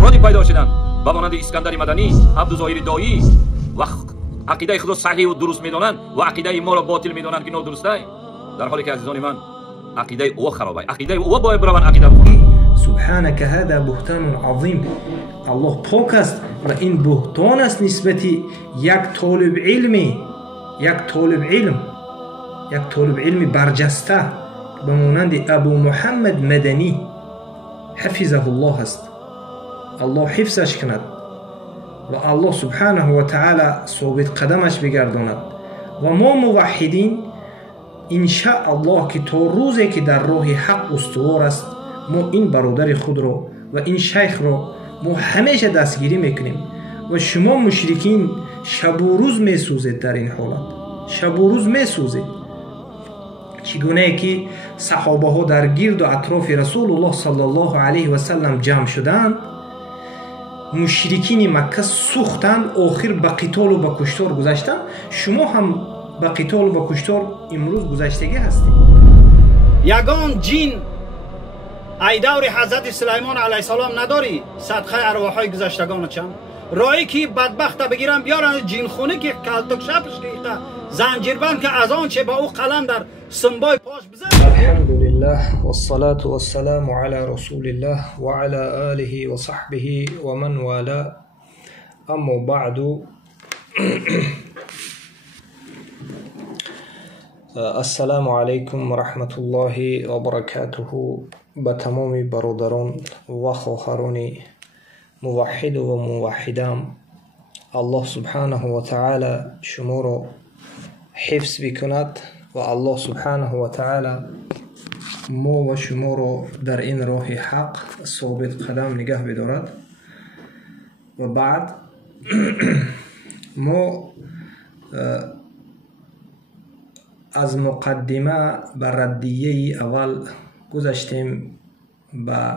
افرادی پیدا شدند با مانند اسکندر مدنی، عبدالظاهر دایی و عقیده خود صحیح و درست میدونند و عقیده ما را باطل میدونند که نادرست است، در حالی که عزیزان من عقیده او خرابه. عقیده او باید بروند عقیده بکنند. سبحانك هذا بهتان عظیم. الله پاک است و این بهتان است نسبتی یک طالب علم برجسته به مانند ابو محمد مدنی حفظه الله است. الله حفظش کند و الله سبحانه و تعالی ثابت قدمش بگرداند و ما موحدین ان شاء الله که تا روزی که در راه حق استوار است ما این برادر خود را و این شیخ را ما همیشه دستگیری میکنیم و شما مشرکین شب و روز میسوزید. در این حالت شب و روز میسوزید چگونه که صحابه ها در گرد و اطراف رسول الله صلی الله علیه و سلم جمع شدند، مشرکین مکه سوختند، آخر به قتال و به کشتار گذشتند. شما هم به قتال و به کشتار امروز گذشتگی هستید. یگان جین ای دور حضرت سلیمان علیه السلام نداری صدقه ارواحای گذشتگان چند رایی که بدبخت بگیرن بیارن جین خونه که کلتک شبش که زنجیربند که از آن چه با او قلم در سنبای پاش بزن. الحمدلله والصلاة والسلام علی رسول الله و علی آله و صحبه و من والا. اما بعد السلام علیکم و رحمت الله و برکاته به تمام برادران و خواهران موحد و موحدان. الله سبحانه و تعالی شما را حفظ بکند و الله سبحانه و تعالی ما و شما را در این راه حق ثابت قدم نگه بدارد. و بعد ما از مقدمه به ردیه اول گذشتیم به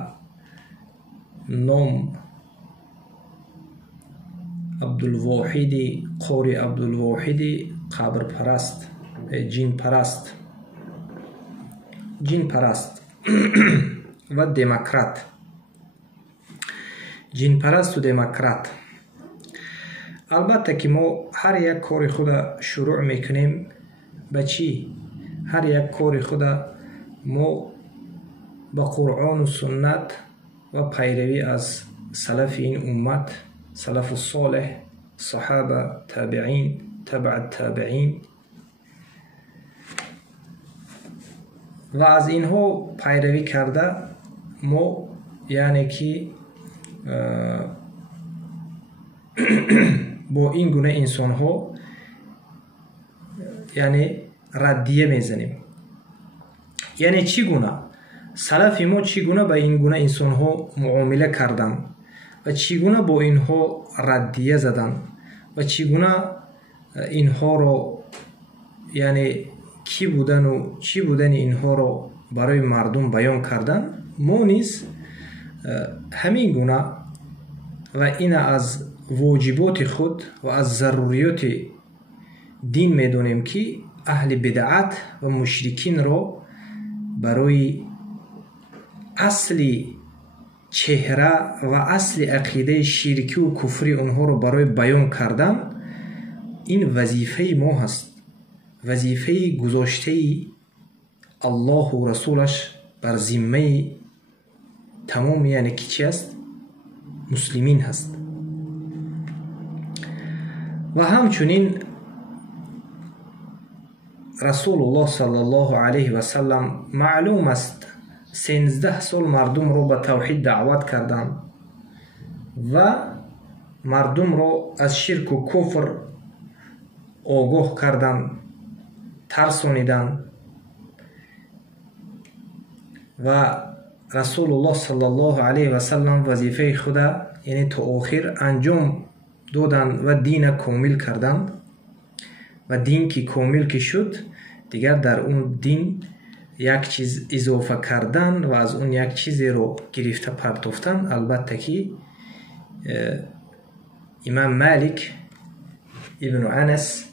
نام عبدالواحد قاری عبدالواحد قبر پرست، جین پرست و دموکرات. جین پرست و دموکرات. البته که ما هر یک کار خود شروع میکنیم به چی؟ هر یک کار خود ما با قرآن و سنت و پیروی از سلف این امت، سلف الصالح، صحابه، تابعین، تبع التابعین و از اینها پیروی کرده ما یعنی که با این گونه انسان ها یعنی ردیه میزنیم. یعنی چی گونه؟ سلف ما چگونه با این گونه انسان ها معامله کردن و چگونه با اینها ردیه زدن و چگونه اینها را یعنی کی بودن و چی بودن اینها را برای مردم بیان کردن. ما نیز همین گونه و این از واجبات خود و از ضروریات دین میدونیم که اهل بدعت و مشرکین را برای اصلی چهره و اصل عقیده شرکی و کفری اونها رو برای بیان کردن این وظیفه ما هست، وظیفه گذاشته الله و رسولش بر ذمه تمام یعنی که چی است؟ مسلمین هست. و همچنین رسول الله صلی الله علیه و سلم معلوم است 13 سال مردم رو به توحید دعوت کردند و مردم رو از شرک و کفر آگاه کردند، ترسانیدند و رسول الله صلی الله علیه و سلم وظیفه خود یعنی تا آخر انجام دادند و دین کامل کردند و دین که کامل که شد دیگر در اون دین یک چیز اضافه کردن و از اون یک چیزی رو گرفته پرتافتن. البته که امام مالک ابن انس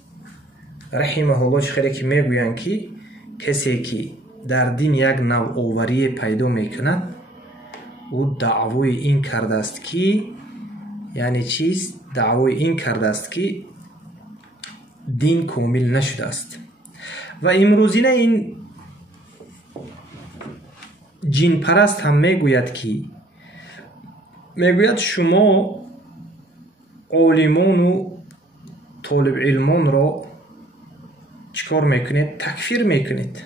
رحمه الله خیلی که میگویند که کسی که در دین یک نوآوری پیدا میکند او دعوای این کرده است که یعنی چیز دعوای این کرده است که دین کامل نشده است. و امروزینه این جین پرست هم میگوید که شما عالمان و طالب علمان را چیکار میکنید؟ تکفیر میکنید.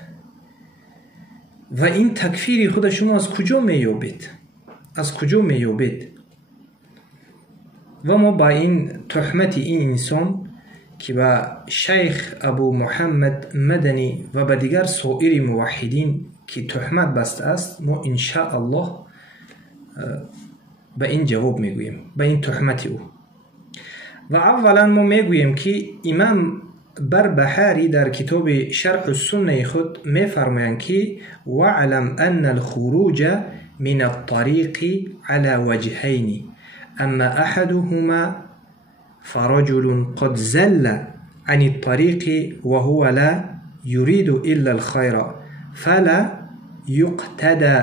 و این تکفیری خود شما از کجا مییابید؟ از کجا مییابید؟ و ما با این تهمت این انسان که با شیخ ابو محمد مدنی و با دیگر سایر موحدین که تهمت بسته است، ما ان شاء الله به این جواب میگوییم، به این تهمت او. و اولا ما میگوییم که امام بربحاری در کتاب شرح السنه خود میفرمایند که وعلم ان الخروج من الطريق على وجهين اما احدهما فرجل قد زل عن الطريق وهو لا يريد الا الخير فلا يقتدى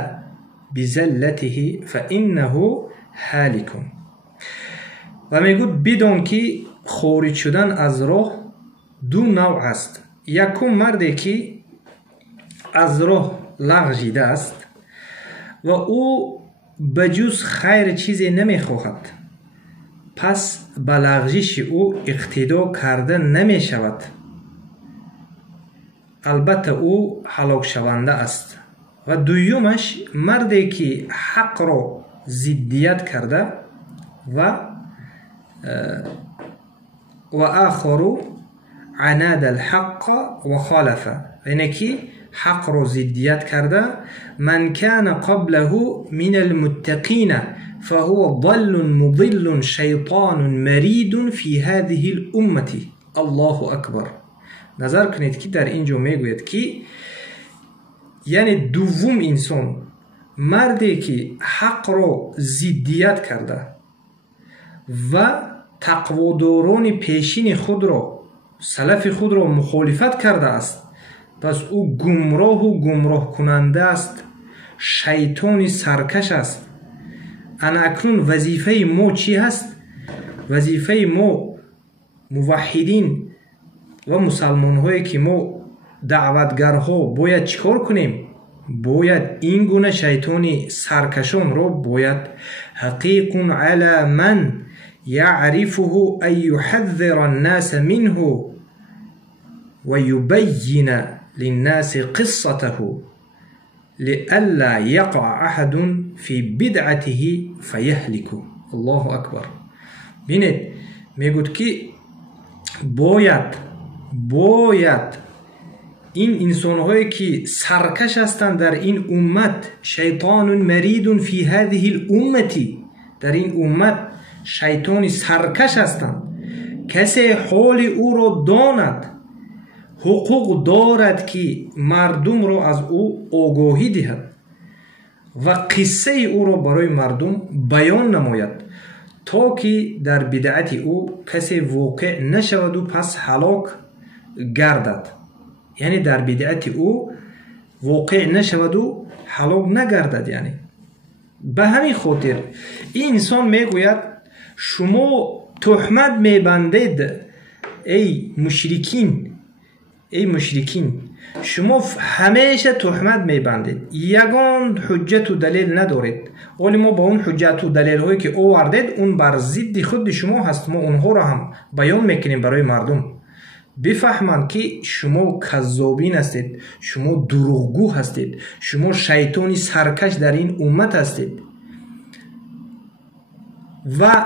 بزلته فانه هالك. و میگوید بدون که خارج شدن از راه دو نوع است. یکم مردی که از راه لغزیده است و او بجز خیر چیزی نمیخواهد، پس به لغزش او اقتدا کرده نمی شود، البته او هلاک شونده است. و دویمش مردی که حق را ضدیت کرده و آخر عناد الحق و خالفه، یعنی که حق را ضدیت کرده. من کان قبله من المتقین فهو ضل مضل شیطان مرید فی هذه الامه. الله اکبر. نظر کنید که در اینجا میگوید که یعنی دوم انسان مردی که حق را ضدیت کرده و تقواداران پیشین خود را، سلف خود را مخالفت کرده است، پس او گمراه و گمراه کننده است، شیطان سرکش است. اکنون وظیفه ما چی هست؟ وظیفه ما موحدین و مسلمان هایی که ما دعوتگرها باید چیکار کنیم؟ باید این گونه شیطانی سرکشان را باید حقیق علی من یعرفه ان یحذر الناس منه و یبین للناس قصته لئلا یقع احد فی بدعته فیهلک. الله اکبر. بینید میگوید که باید این انسان هایی که سرکش هستند در این امت، شیطان مرید فی هذه الامه، در این امت شیطان سرکش هستند، کسی حال او را داند، حقوق دارد که مردم را از او آگاهی دهد و قصه او را برای مردم بیان نماید تا که در بدعت او کسی واقع نشود و پس هلاک گردد. یعنی در بدعت او واقع نشود و هلاک نگردد. یعنی به همین خاطر این انسان میگوید شما تهمت میبندید ای مشرکین، شما همیشه تهمت میبندید، یگان حجت و دلیل ندارید، ولی ما با اون حجت و دلیل هایی که آوردید اون بر ضد خود شما هست، ما اونها را هم بیان میکنیم برای مردم بفهمند که شما کذابین هستید، شما دروغگو هستید، شما شیطانی سرکش در این امت هستید. و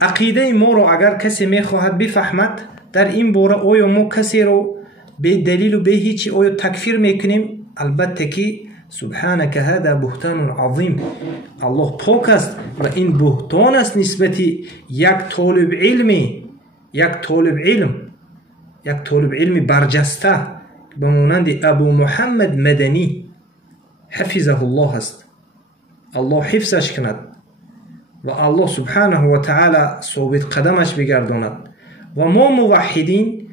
عقیده ما رو اگر کسی میخواهد بفهمد در این باره، آیا ما کسی رو به دلیل و به هیچی آیا تکفیر میکنیم؟ البته که سبحانك هذا بهتان عظیم، الله پاک است و این بهتان است نسبت یک طالب علم برجسته به مانند ابو محمد مدنی حفظه الله است. الله حفظش کند و الله سبحانه و تعالی ثابت قدمش بگرداند. و ما موحدین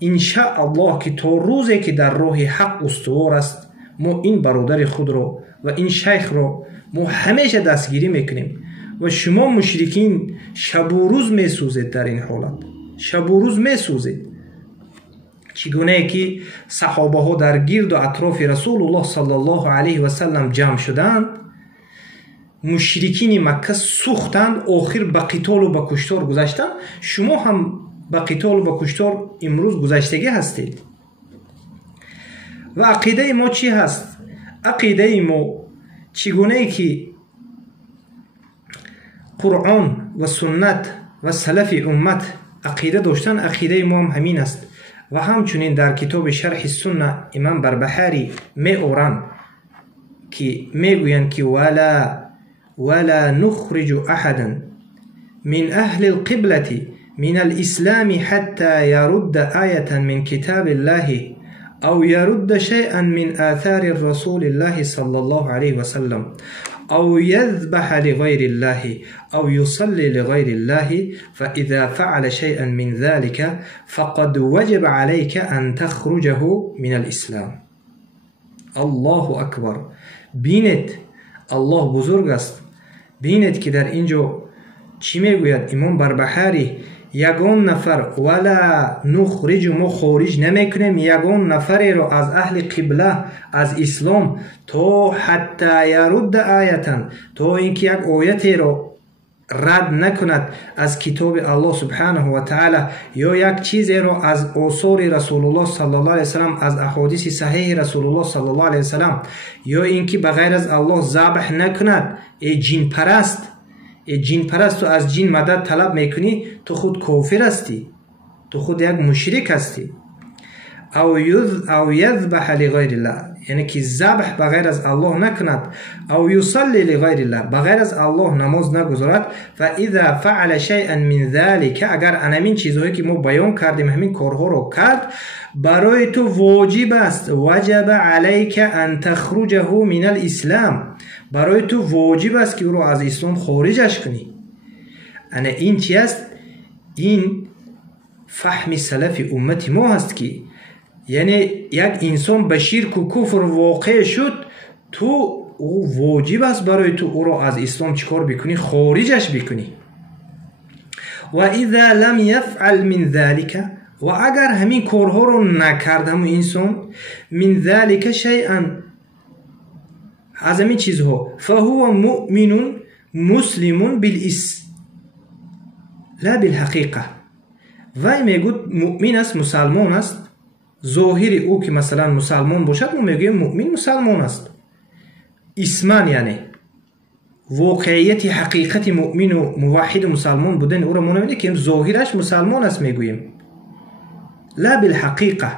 ان شاء الله که تا روزی که در راه حق استوار است، ما این برادر خود را و این شیخ را ما همیشه دستگیری میکنیم و شما مشرکین شب و روز میسوزید در این حالت، شب و روز میسوزید. چگونه ای که صحابه ها در گرد و اطراف رسول الله صلی الله علیه و سلم جمع شدند، مشرکین مکه سوختند، آخر به قتال و به کشتار گذشتند. شما هم به قتال و به کشتار امروز گذشتگی هستید. و عقیده ما چی هست؟ عقیده ما چگونه ای که قرآن و سنت و سلف امت عقیده داشتن، عقیده ما هم همین است. و همچنین در کتاب شرح السنه امام بربحاری می آورند که میگویند که ولا نخرج احدا من اهل القبلة من الاسلام حتى يرد آية من كتاب الله او يرد شيئا من آثار الرسول الله صلى الله عليه وسلم او يذبح لغير الله او يصلي لغير الله، فإذا فعل شيئا من ذلك فقد وجب عليك أن تخرجه من الإسلام. الله أكبر. بینید الله بزرگ است. بینید که در اینجا چی میگوید امام بربحاری؟ یگان نفر ولا نخرج، ما خارج نمیکنیم یگان نفری رو از اهل قبله از اسلام تا حتی یرد آیتن، تا اینکه یک آیتی رو رد نکند از کتاب الله سبحانه و تعالی یا یک چیزی رو از آثار رسول الله صلی الله علیه وسلم، از احادیث صحیح رسول الله صلی الله علیه وسلم، یا اینکه بغیر از الله ذبح نکند. ای جن پرست، جن پرست، تو از جن مدد طلب میکنی، تو خود کافر هستی، تو خود یک مشرک هستی. او یذبح لغیر الله، یعنی که ذبح بغیر از الله نکند. او یصلی لغیر الله، بغیر از الله نماز نگذارد. فاذا فعل شیئا من ذلك، اگر همین چیزهایی که ما بیان کردیم همین کارها رو کرد، برای تو واجب است، وجب علیک ان تخرجه من الاسلام، برای تو واجب است که او رو از اسلام خارجش کنی. انا این چی است؟ این فهم سلف امت ما هست که یعنی یک انسان به شرک و کفر واقع شد، تو او واجب است برای تو او را از اسلام چیکار بکنی؟ خارجش بکنی. و اذا لم یفعل من ذلك، و اگر همین کارها رو نکرد همون انسان، من ذلك شیئا، از همین چیزها، فهو مؤمن مسلم لا بالحقیقه، و میگوید مؤمن است، مسلمان است. ظاهر او که مثلا مسلمان باشد ما میگیم مؤمن مسلمان است، اسمان یعنی واقعیت حقیقت مؤمن و موحد و مسلمان بودن او را ما نمیگیم که ظاهرش مسلمان است، میگوییم لا بالحقیقه،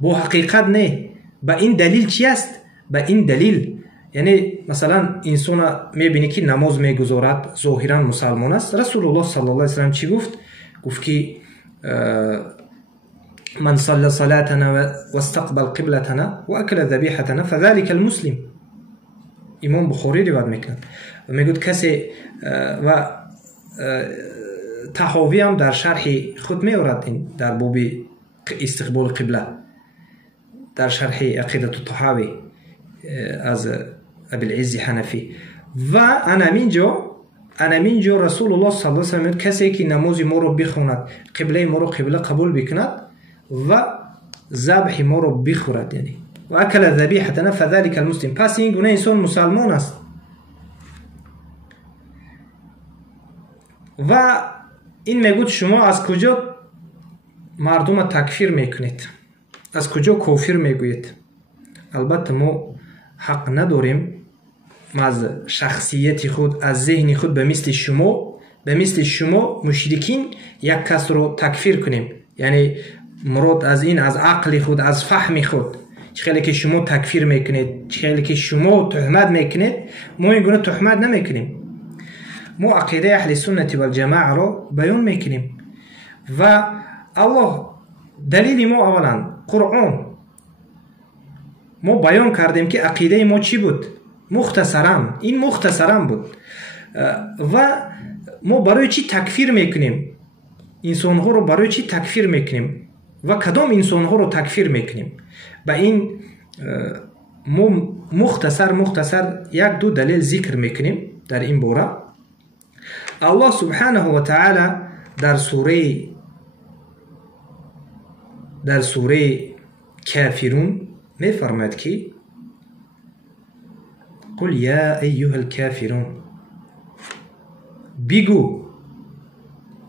با حقیقت نه. با این دلیل چی است؟ با این دلیل یعنی مثلا انسان میبینی که نماز میگذارد، ظاهرا مسلمان است. رسول الله صلی الله علیه و سلم چی گفت؟ گفت که من صلى صلاتنا واستقبل قبلتنا واكل ذبيحتنا فذلك المسلم. امام بخاری روایت میکنه و میگوید کسی، و طحاوی هم در شرح خود میورد این در باب استقبال قبله، در شرح عقیدة الطحاوی از ابی العز حنفی. و انامینجا رسول الله صلی الله علیه و سلم کسی که نماز ما رو بخواند، قبله ما رو قبله قبول بکند و ذبح ما رو بخورد، یعنی و اکل ذبیحتنا فذلک المسلم، پس این گونه انسان مسلمان است. و این میگوید شما از کجا مردم تکفیر میکنید، از کجا کافر میگویید؟ البته ما حق نداریم از شخصیت خود، از ذهن خود به مثل شما مشرکین یک کس رو تکفیر کنیم. یعنی مراد از این از عقل خود، از فهم خود، چخیلی که شما تکفیر میکنید، چخیلی که شما تهمت میکنید، ما این گونه تهمت نمیکنیم. ما عقیده اهل سنت و الجماعه رو بیان میکنیم و الله دلیل ما اولا قرآن، ما بیان کردیم که عقیده ما چی بود؟ مختصرا بود. و ما برای چی تکفیر میکنیم؟ انسان ها رو برای چی تکفیر میکنیم و کدام انسان ها رو تکفیر میکنیم؟ به این ما مختصر یک دو دلیل ذکر میکنیم در این باره. الله سبحانه و تعالی در سوره کافرون میفرماید که قل یا ایها الکافرون، بگو.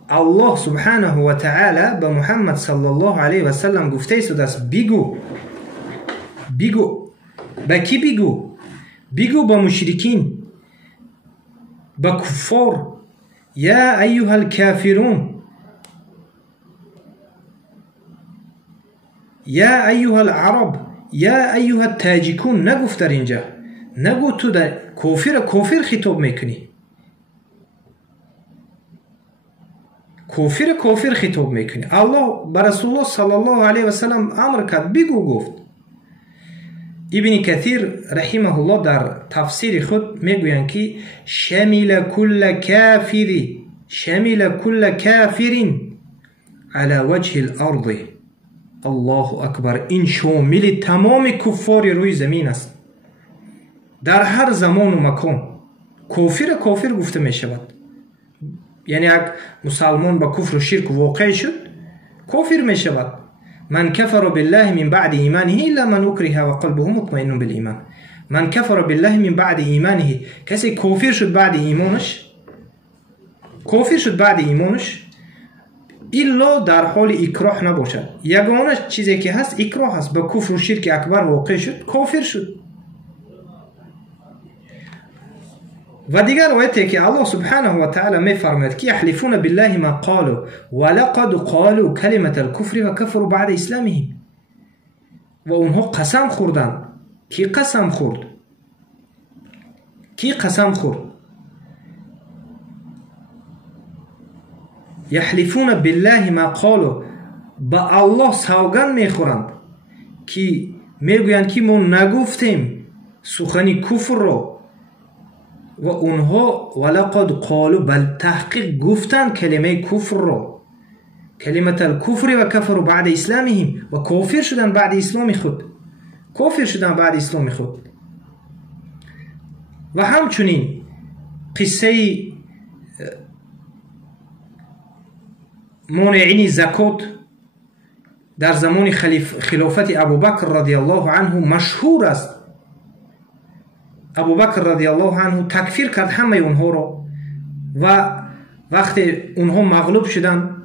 الله سبحانه و تعالی به محمد صلی الله علیه و سلم گفته است بگو. به کی بگو؟ بگو به مشرکین، به کفار. یا ایها الکافرون، یا ایها العرب، یا ایها التاجیکون نگفت در اینجا. نگو تو در کافر خطاب میکنی، کافر خطاب میکنی. الله بر رسول الله صلی الله علیه و سلم امر کرد بگو گفت. ابن کثیر رحمه الله در تفسیر خود میگویند که شامل کل کافر على وجه الارض. الله اکبر. این شامل تمام کفار روی زمین است، در هر زمان و مکان. کافر گفته می شود. یعنی یک مسلمان با کفر و شرک واقع شد، کافر می شود. من کفر بالله من بعد ایمانه الا من اکره و قلبه مطمئن بالایمان. من کفر بالله من بعد ایمانه، کسی کافر شد بعد ایمانش، الا در حال اکراه نباشد. یگانه چیزی که هست اکراه هست. با کفر و شرک اکبر واقع شد، کافر شد. و دیگر روایتی که الله سبحانه و تعالی میفرماید که یحلفون بالله ما قالوا ولقد قالوا کلمة الكفر و کفروا بعد اسلامهم. و اونها قسم خوردن. کی قسم خورد؟ یحلفون بالله ما قالوا، با الله سوگند میخورند که میگویند که ما نگفتیم سخنی کفر رو. و اونها ولقد قالوا، بل تحقیق گفتن کلمه کفر رو، کلمت الکفر و کفر بعد اسلامهم، و کافر شدن بعد اسلام خود. و همچنین قصه مانعین زکات در زمان خلافت ابوبکر رضی الله عنه مشهور است. ابوبکر رضی الله عنه تکفیر کرد همه اونها رو، و وقتی اونها مغلوب شدن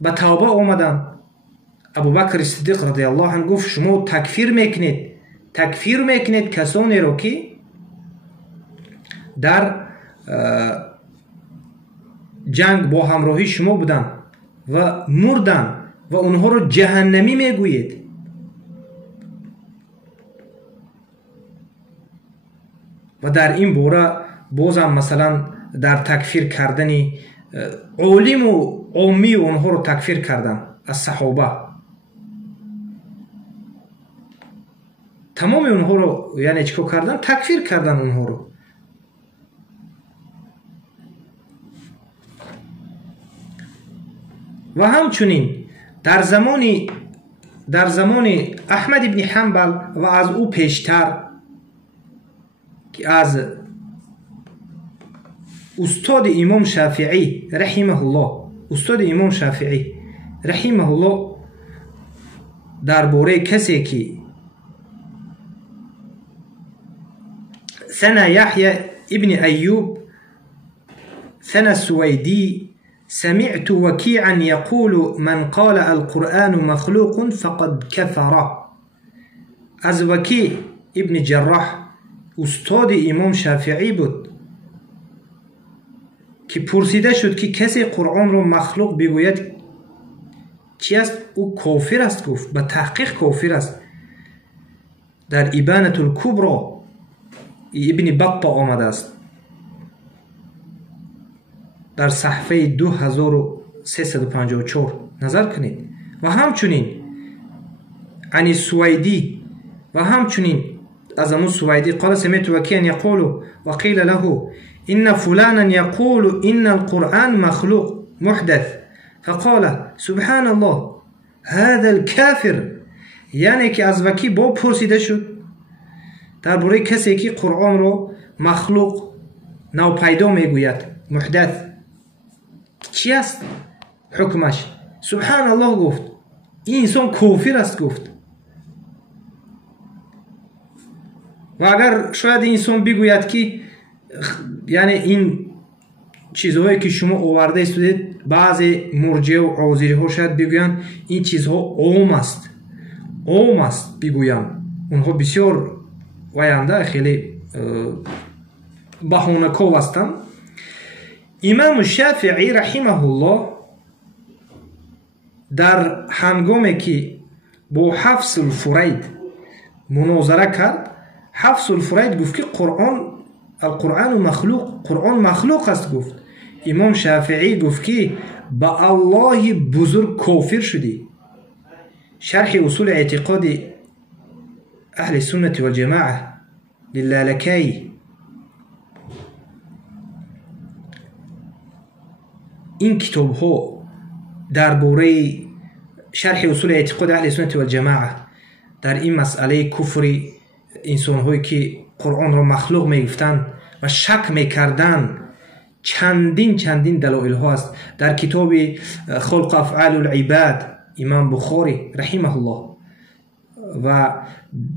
به توبه آمدن، ابوبکر صدیق رضی الله عنه گفت شما تکفیر میکنید کسانی رو که در جنگ با همراهی شما بودن و مردن و اونها رو جهنمی میگویید. و در این باره بازم مثلا در تکفیر کردن عالم و عامی اونها رو تکفیر کردن از صحابه، تمام اونها رو یعنی چیکار کردن؟ تکفیر کردن اونها رو. و همچنین در زمان احمد ابن حنبل و از او پیشتر که از استاد امام شافعی رحمه الله، درباره کسی که ثنا یحیی ابن ایوب ثنا السویدی سمعت وكيعا يقول من قال القرآن مخلوق فقد كفر. از وكيع ابن جراح استاد امام شافعی بود که پرسیده شد که کسی قرآن رو مخلوق بگوید چی است؟ او کافر است. گفت به تحقیق کافر است. در ابانة الکبری ابن بطه آمده است در صفحه 2354 نظر کنید. و همچنین عن السویدی، و همچنین از امو سویدی قال سمعت وكيعا يقول وقيل له إن فلانا يقول إن القرآن مخلوق محدث فقال سبحان الله هذا الكافر. یعنی که از وکی با پرسیده شد дар бораи касе ки Қуръонро махлуқ навпайдо мегӯяд, муҳдат, чӣ аст ҳукмаш? Субҳаналлоҳ гуфт, ин инсон кофир аст гуфт. ва агар шояд инсон бигӯяд ки яъне ин чизҳое ки шумо оварда истудед, баъзе мурҷиҳу озириҳо шояд бигӯянд ин чизҳо ом аст, ом аст бигӯянд. онҳо бисёр ваянда хеле баҳонаков ҳастанд. имому Шафиӣ раҳимаҳуллоҳ дар ҳангоме ки бо Ҳафсул Фурайд мунозара кард, Ҳафсул Фурайд гуфт ки алқуръану махлуқ, Қуръон махлуқ аст гуфт. имом Шафиӣ гуфт ки ба Аллоҳи бузург кофир шудӣ. шарҳи усули эътиқоди аҳли суннати вал ҷамоа лиллалакаи ин китобҳо дар бораи шарҳи усули эътиқоди аҳли суннати вал ҷамоа дар ин масъалаи куфри инсонҳое ки Қуръонро махлуқ мегуфтанд ва шак мекарданд чандин далоилҳо аст. дар китоби хулқу афъалул ибад имом Бухорӣ раҳимаҳуллоҳ ва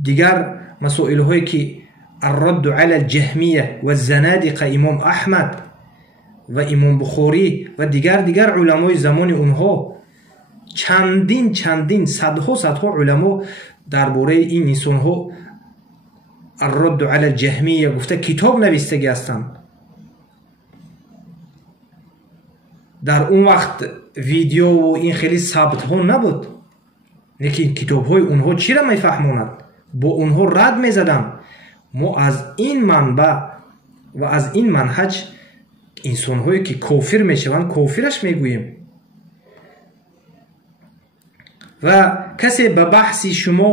дигар масоилҳое ки аррадду ала ҷаҳмия ва занадиқа имом Аҳмад ва имом Бухорӣ ва дигар уламои замони онҳо чандин садҳо уламо дар бораи ин инсонҳо аррадду ала ҷаҳмия гуфта китоб навистагӣ ҳастанд. дар он вақт видеову ин хеле сабтҳо набуд, лекин китобҳои онҳо чиро мефаҳмонанд, бо онҳо рад мезаданд. мо аз ин манбаъ ва аз ин манҳаҷ инсонҳое ки кофир мешаванд кофираш мегӯем. ва касе ба баҳси шумо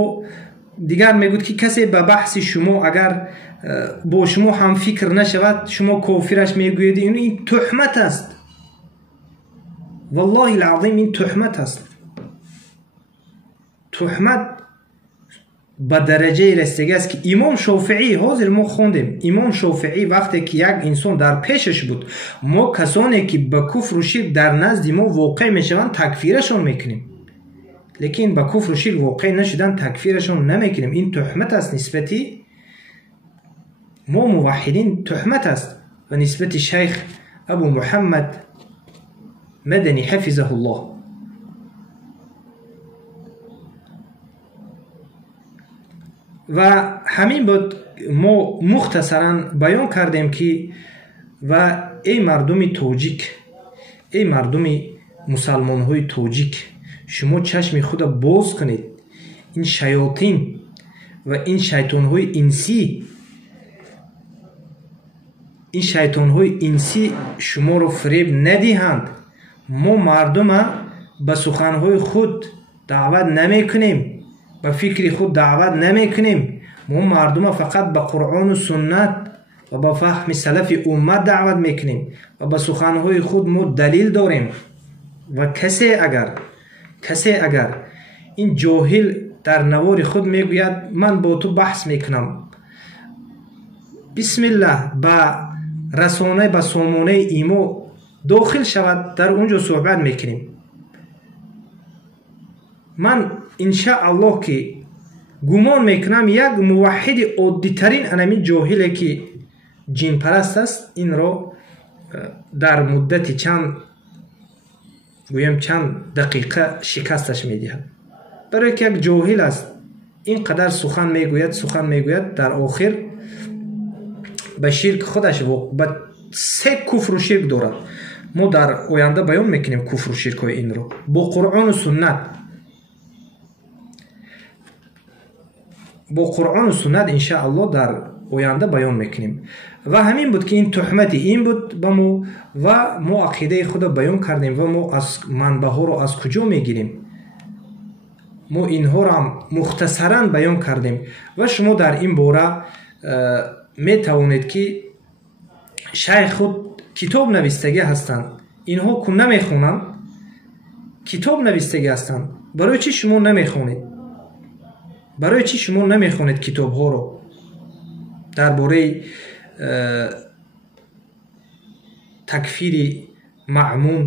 дигар мегӯд ки касе ба баҳси шумо агар бо шумо ҳамфикр нашавад, шумо кофираш мегӯед. ин туҳмат аст. валлоҳи алъазим ин туҳмат аст. туҳмат ба дараҷаи расидагааст ки имом Шофиӣ, ҳозир мо хондем, имом Шофиӣ вақте ки як инсон дар пешаш буд, мо касоне ки ба куфру ширк дар назди мо воқеъ мешаванд такфирашон мекунем. лекин ба куфру ширк воқеъ нашудан такфирашон намекунем. ин туҳмат аст нисбати мо муваҳҳидин, туҳмат аст. ва нисбати шайх абу Муҳаммад Мадани ҳафизаҳуллоҳ. ва ҳамин буд мо мухтасаран баён кардем ки ва эй мардуми тоҷик, эй мардуми мусалмонҳои тоҷик, шумо чашми худро боз кунед. ин шаётин ва ин шайтонҳои инсӣ шуморо фиреб надиҳанд. мо мардума ба суханҳои худ даъват намекунем, ба фикри худ даъват намекунем. мо мардума фақат ба Қуръону суннат ва ба фаҳми салафи уммат даъват мекунем ва ба суханҳои худ мо далил дорем. ва касе агар ин ҷоҳил дар навори худ мегӯяд ман бо ту баҳс мекунам, бисмиллаҳ, ба расонаи ба сомонаи имо дохил шавад, дар онҷо суҳбат мекунем. ман иншааллоҳ ки гумон мекунам як муваҳҳиди оддитарин анамин ҷоҳиле ки ҷинпараст аст, инро дар муддати чанд дақиқа шикасташ медиҳад. барое ки як ҷоҳил аст, ин қадар сухан мегӯяд, дар охир ба ширк худаш ба се куфру ширк дорад. мо дар оянда баён мекунем куфру ширкҳои инро бо Қуръону суннат. бо Қуръону суннат иншааллоҳ дар оянда баён мекунем. ва ҳамин буд ки ин туҳмати ин буд ба мо ва мо ақидаи худро баён кардем ва мо аз манбаъҳоро аз куҷо мегирем. мо инҳоро ҳам мухтасаран баён кардем ва шумо дар ин бора метавонед ки шайх худ китоб навистагӣ ҳастанд. инҳо ку намехонанд, китоб навистагӣ ҳастанд. барои чӣ шумо намехонед? барои чӣ шумо намехонед китобҳоро? дар бораи такфири маъмун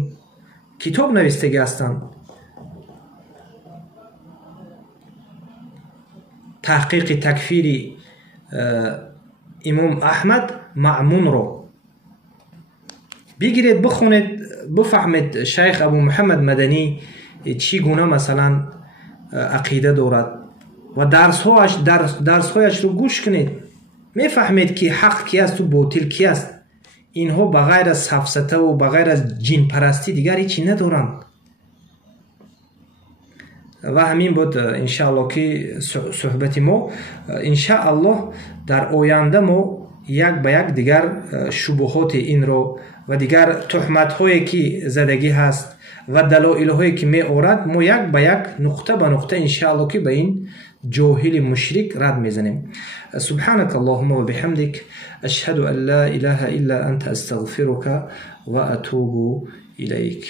китоб навистагӣ ҳастанд. таҳқиқи такфири имом аҳмад маъмунро бигиред, бихонед, бифаҳмед шайх абу муҳаммад маданӣ чӣ гуна масалан ақида дорад ва дарсҳояшро гӯш кунед. мефаҳмед ки ҳақ ки асту ботил ки аст. инҳо ба ғайр аз сафсатаву ба ғайр аз ҷинпарастӣ дигар ҳечӣ надоранд. ва ҳамин буд иншааллоҳ ки суҳбати мо. иншааллоҳ дар оянда мо як ба як дигар шубуҳоти инро ва дигар туҳматҳое ки задагӣ ҳаст ва далоилҳое ки меорад, мо як ба як нуқта ба нуқта иншааллоҳ ки ба ин ҷоҳили мушрик рад мезанем. субҳанака аллоҳумма ва биҳамдик ашҳаду ан ла илаҳа илла анта астағфирука ва атубу илайк.